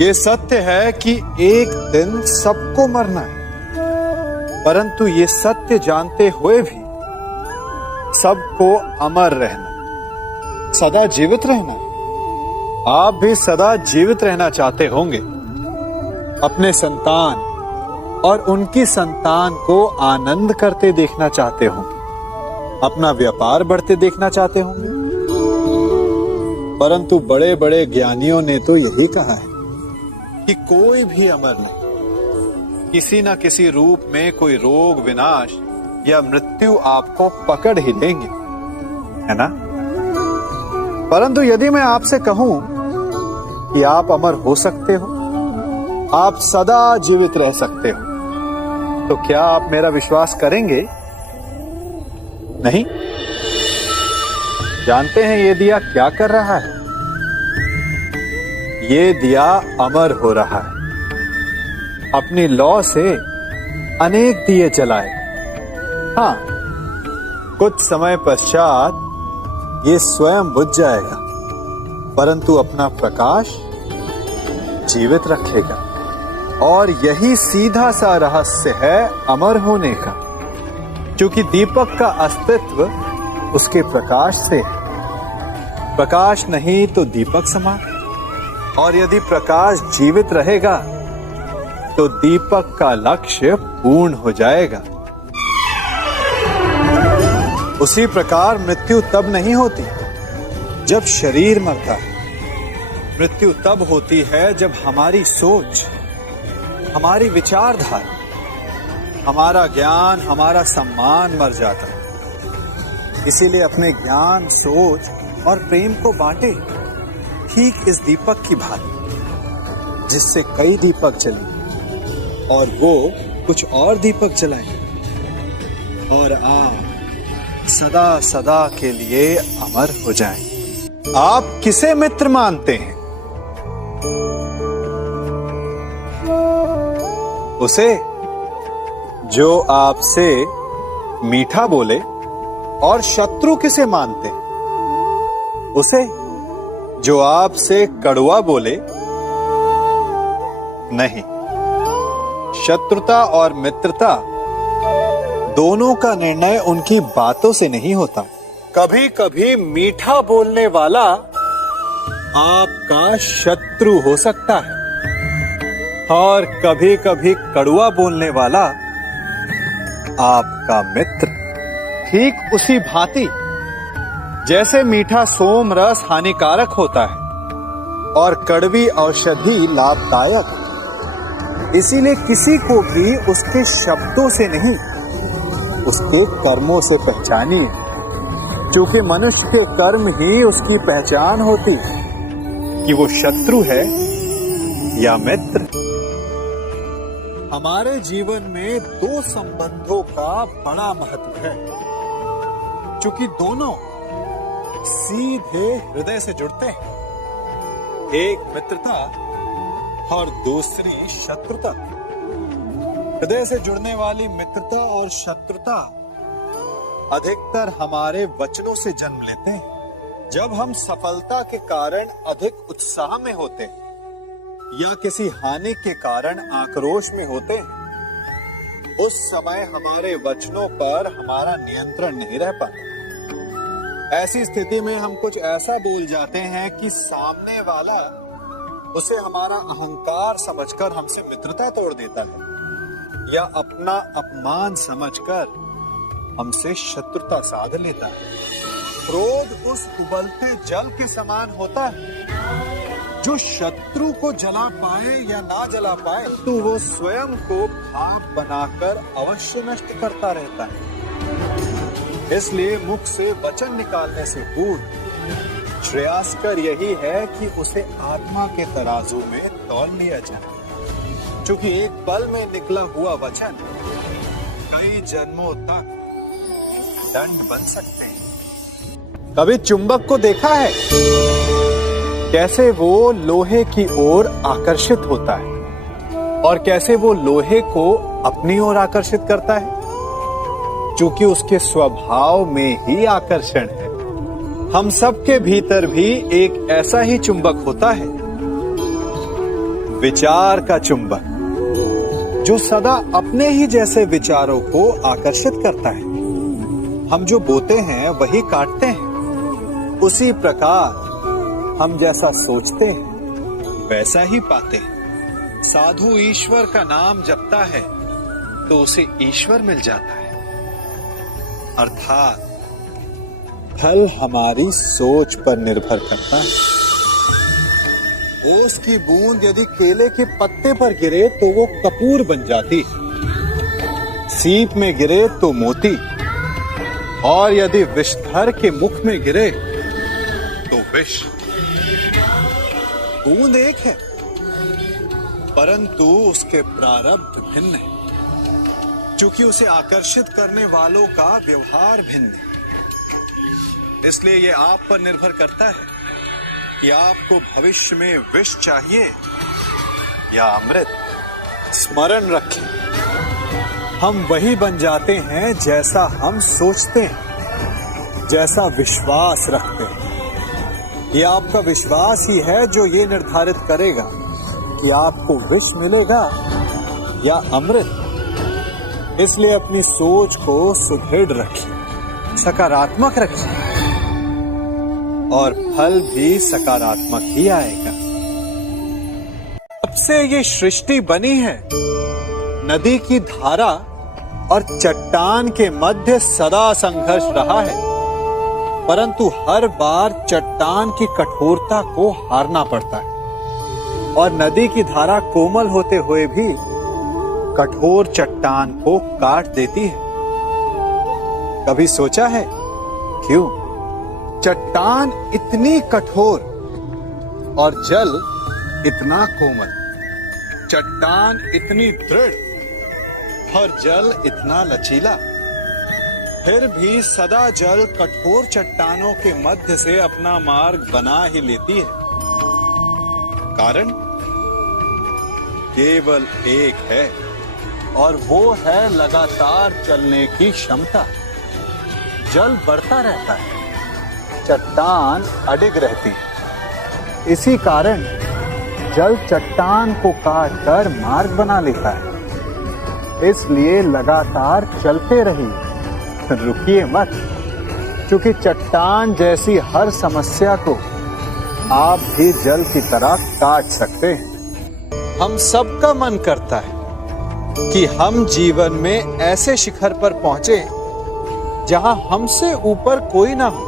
ये सत्य है कि एक दिन सबको मरना है, परंतु ये सत्य जानते हुए भी सबको अमर रहना, सदा जीवित रहना। आप भी सदा जीवित रहना चाहते होंगे, अपने संतान और उनकी संतान को आनंद करते देखना चाहते होंगे, अपना व्यापार बढ़ते देखना चाहते होंगे। परंतु बड़े बड़े ज्ञानियों ने तो यही कहा है कि कोई भी अमर नहीं, किसी न किसी रूप में कोई रोग, विनाश या मृत्यु आपको पकड़ ही लेंगे, है ना? परंतु यदि मैं आपसे कहूं कि आप अमर हो सकते हो, आप सदा जीवित रह सकते हो, तो क्या आप मेरा विश्वास करेंगे? नहीं? जानते हैं ये दिया क्या कर रहा है? ये दिया अमर हो रहा है। अपनी लौ से अनेक दिए जलाए। हाँ, कुछ समय पश्चात ये स्वयं बुझ जाएगा, परंतु अपना प्रकाश जीवित रखेगा। और यही सीधा सा रहस्य है अमर होने का, क्योंकि दीपक का अस्तित्व उसके प्रकाश से है। प्रकाश नहीं तो दीपक समान, और यदि प्रकाश जीवित रहेगा तो दीपक का लक्ष्य पूर्ण हो जाएगा। उसी प्रकार मृत्यु तब नहीं होती जब शरीर मरता है। मृत्यु तब होती है जब हमारी सोच, हमारी विचारधारा, हमारा ज्ञान, हमारा सम्मान मर जाता है। इसीलिए अपने ज्ञान, सोच और प्रेम को बांटे, ठीक इस दीपक की भांति, जिससे कई दीपक जलेंगे और वो कुछ और दीपक जलाएंगे, और आप सदा सदा के लिए अमर हो जाएंगे। आप किसे मित्र मानते हैं? उसे जो आपसे मीठा बोले, और शत्रु किसे मानते हैं? उसे जो आपसे कड़वा बोले? नहीं, शत्रुता और मित्रता दोनों का निर्णय उनकी बातों से नहीं होता। कभी कभी मीठा बोलने वाला आपका शत्रु हो सकता है, और कभी कभी कड़वा बोलने वाला आपका मित्र। ठीक उसी भांति जैसे मीठा सोम रस हानिकारक होता है और कड़वी औषधि लाभदायक, इसीलिए किसी को भी उसके शब्दों से नहीं, उसके कर्मों से पहचानिए, क्योंकि मनुष्य के कर्म ही उसकी पहचान होती है कि वो शत्रु है या मित्र। हमारे जीवन में दो संबंधों का बड़ा महत्व है, क्योंकि दोनों सीधे हृदय से जुड़ते हैं। एक मित्रता और दूसरी शत्रुता। हृदय से जुड़ने वाली मित्रता और शत्रुता अधिकतर हमारे वचनों से जन्म लेते हैं। जब हम सफलता के कारण अधिक उत्साह में होते हैं या किसी हानि के कारण आक्रोश में होते हैं, उस समय हमारे वचनों पर हमारा नियंत्रण नहीं रह पाता। ऐसी स्थिति में हम कुछ ऐसा बोल जाते हैं कि सामने वाला उसे हमारा अहंकार समझकर हमसे मित्रता तोड़ देता है, या अपना अपमान समझकर हमसे शत्रुता साध लेता है। क्रोध उस उबलते जल के समान होता है, जो शत्रु को जला पाए या ना जला पाए, तो वो स्वयं को भाप बनाकर अवश्य नष्ट करता रहता है। इसलिए मुख से वचन निकालने से पूर्व श्रेयस्कर यही है कि उसे आत्मा के तराजू में तौल लिया जाए, क्योंकि एक पल में निकला हुआ वचन कई जन्मों तक दंड बन सकते हैं। कभी चुंबक को देखा है कैसे वो लोहे की ओर आकर्षित होता है, और कैसे वो लोहे को अपनी ओर आकर्षित करता है? क्योंकि उसके स्वभाव में ही आकर्षण है। हम सब के भीतर भी एक ऐसा ही चुंबक होता है। विचार का चुंबक जो सदा अपने ही जैसे विचारों को आकर्षित करता है। हम जो बोते हैं वही काटते हैं। उसी प्रकार हम जैसा सोचते हैं वैसा ही पाते हैं। साधु ईश्वर का नाम जपता है तो उसे ईश्वर मिल जाता है। अर्थात फल हमारी सोच पर निर्भर करता है। ओस की बूंद यदि केले के पत्ते पर गिरे तो वो कपूर बन जाती, सीप में गिरे तो मोती, और यदि विषधर के मुख में गिरे तो विष। बूंद एक है परंतु उसके प्रारब्ध भिन्न है, क्योंकि उसे आकर्षित करने वालों का व्यवहार भिन्न है। इसलिए यह आप पर निर्भर करता है कि आपको भविष्य में विष चाहिए या अमृत। स्मरण रखें, हम वही बन जाते हैं जैसा हम सोचते हैं, जैसा विश्वास रखते हैं। ये आपका विश्वास ही है जो ये निर्धारित करेगा कि आपको विष मिलेगा या अमृत। इसलिए अपनी सोच को सुदृढ़ रखिए, सकारात्मक रखिए, और फल भी सकारात्मक ही आएगा। जब से ये सृष्टि बनी है, नदी की धारा और चट्टान के मध्य सदा संघर्ष रहा है, परंतु हर बार चट्टान की कठोरता को हारना पड़ता है, और नदी की धारा कोमल होते हुए भी कठोर चट्टान को काट देती है। कभी सोचा है क्यों? चट्टान इतनी कठोर और जल इतना कोमल, चट्टान इतनी दृढ़ और जल इतना लचीला, फिर भी सदा जल कठोर चट्टानों के मध्य से अपना मार्ग बना ही लेती है। कारण केवल एक है, और वो है लगातार चलने की क्षमता। जल बढ़ता रहता है, चट्टान अडिग रहती है। इसी कारण जल चट्टान को काटकर मार्ग बना लेता है। इसलिए लगातार चलते रहिए, रुकिए मत, क्योंकि चट्टान जैसी हर समस्या को आप भी जल की तरह काट सकते हैं। हम सबका मन करता है कि हम जीवन में ऐसे शिखर पर पहुंचे जहां हमसे ऊपर कोई ना हो,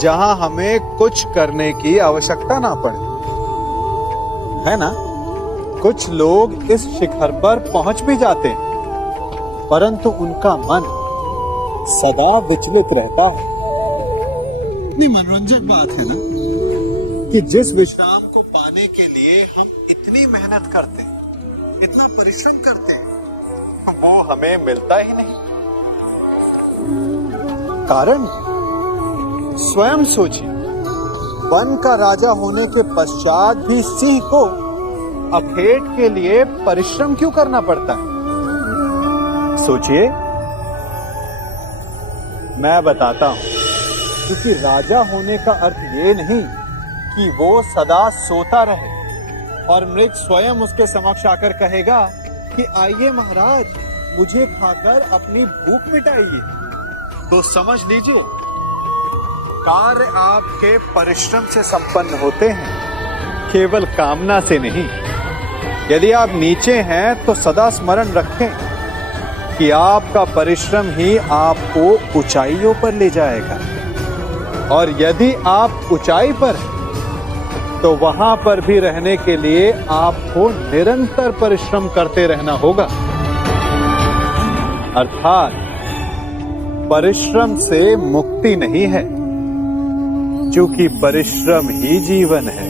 जहां हमें कुछ करने की आवश्यकता ना पड़े, है ना? कुछ लोग इस शिखर पर पहुंच भी जाते हैं, परंतु उनका मन सदा विचलित रहता है। इतनी मनोरंजक बात है ना कि जिस विश्राम को पाने के लिए हम इतनी मेहनत करते हैं, इतना परिश्रम करते हैं, वो हमें मिलता ही नहीं। कारण स्वयं सोचिए, वन का राजा होने के पश्चात भी सिंह को अखेट के लिए परिश्रम क्यों करना पड़ता है? सोचिए। मैं बताता हूं, क्योंकि राजा होने का अर्थ ये नहीं कि वो सदा सोता रहे और मृग स्वयं उसके समक्ष आकर कहेगा कि आइए महाराज, मुझे खाकर अपनी भूख मिटाइए। तो समझ लीजिए, कार्य आपके परिश्रम से संपन्न होते हैं, केवल कामना से नहीं। यदि आप नीचे हैं तो सदा स्मरण रखें कि आपका परिश्रम ही आपको ऊंचाइयों पर ले जाएगा, और यदि आप ऊंचाई पर हैं तो वहां पर भी रहने के लिए आपको निरंतर परिश्रम करते रहना होगा। अर्थात परिश्रम से मुक्ति नहीं है, क्योंकि परिश्रम ही जीवन है।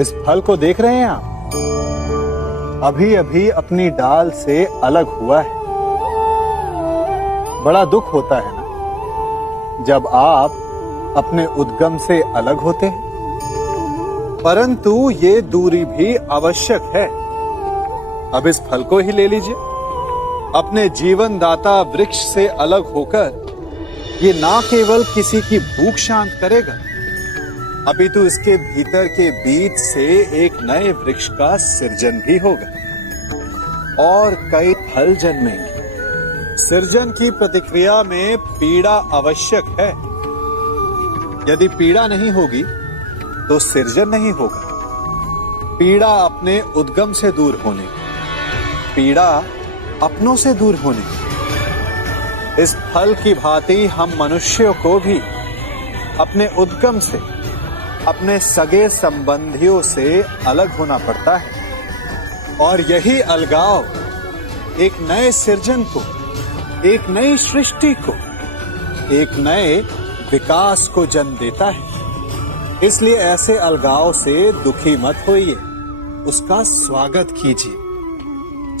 इस फल को देख रहे हैं आप? अभी अभी अपनी डाल से अलग हुआ है। बड़ा दुख होता है ना जब आप अपने उद्गम से अलग होते हैं, परंतु ये दूरी भी आवश्यक है। अब इस फल को ही ले लीजिए। अपने जीवन दाता वृक्ष से अलग होकर ये ना केवल किसी की भूख शांत करेगा, अपितु इसके भीतर के बीज से एक नए वृक्ष का सृजन भी होगा और कई फल जन्मेंगे। सृजन की प्रतिक्रिया में पीड़ा आवश्यक है। यदि पीड़ा नहीं होगी तो सृजन नहीं होगा। पीड़ा अपने उद्गम से दूर होने, पीड़ा अपनों से दूर होने। इस फल की भांति हम मनुष्यों को भी अपने उद्गम से, अपने सगे संबंधियों से अलग होना पड़ता है और यही अलगाव एक नए सृजन को, एक नई सृष्टि को, एक नए विकास को जन्म देता है। इसलिए ऐसे अलगाव से दुखी मत होइए, उसका स्वागत कीजिए,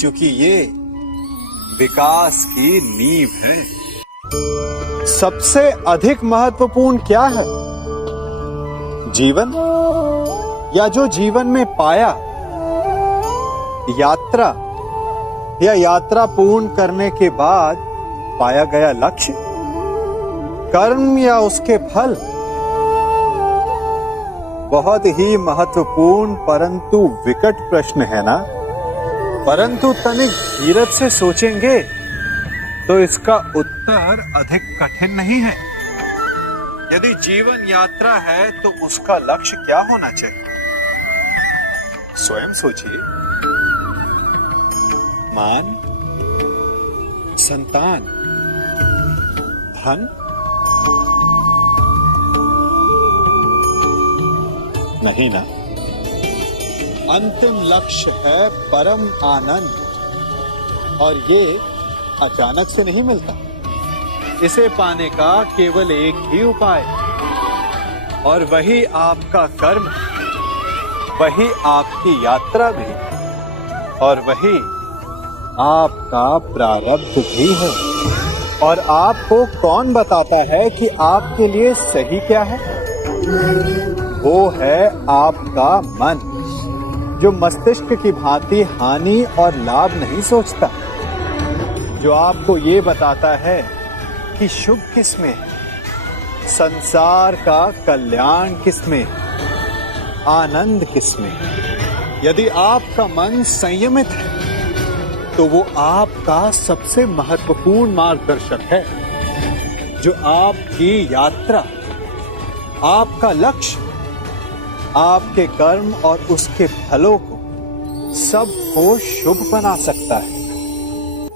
क्योंकि ये विकास की नींव है। सबसे अधिक महत्वपूर्ण क्या है? जीवन, या जो जीवन में पाया, यात्रा या यात्रा पूर्ण करने के बाद पाया गया लक्ष्य, कर्म या उसके फल? बहुत ही महत्वपूर्ण परंतु विकट प्रश्न है ना? परंतु तनिक धीरज से सोचेंगे तो इसका उत्तर अधिक कठिन नहीं है। यदि जीवन यात्रा है तो उसका लक्ष्य क्या होना चाहिए? स्वयं सोचिए। मान, संतान, धन? नहीं ना। अंतिम लक्ष्य है परम आनंद और ये अचानक से नहीं मिलता। इसे पाने का केवल एक ही उपाय और वही आपका कर्म, वही आपकी यात्रा भी और वही आपका प्रारब्ध भी है। और आपको कौन बताता है कि आपके लिए सही क्या है? वो है आपका मन, जो मस्तिष्क की भांति हानि और लाभ नहीं सोचता, जो आपको ये बताता है कि शुभ किसमें, संसार का कल्याण किसमें, आनंद किसमें। यदि आपका मन संयमित है तो वो आपका सबसे महत्वपूर्ण मार्गदर्शक है, जो आपकी यात्रा, आपका लक्ष्य, आपके कर्म और उसके फलों को सबको शुभ बना सकता है।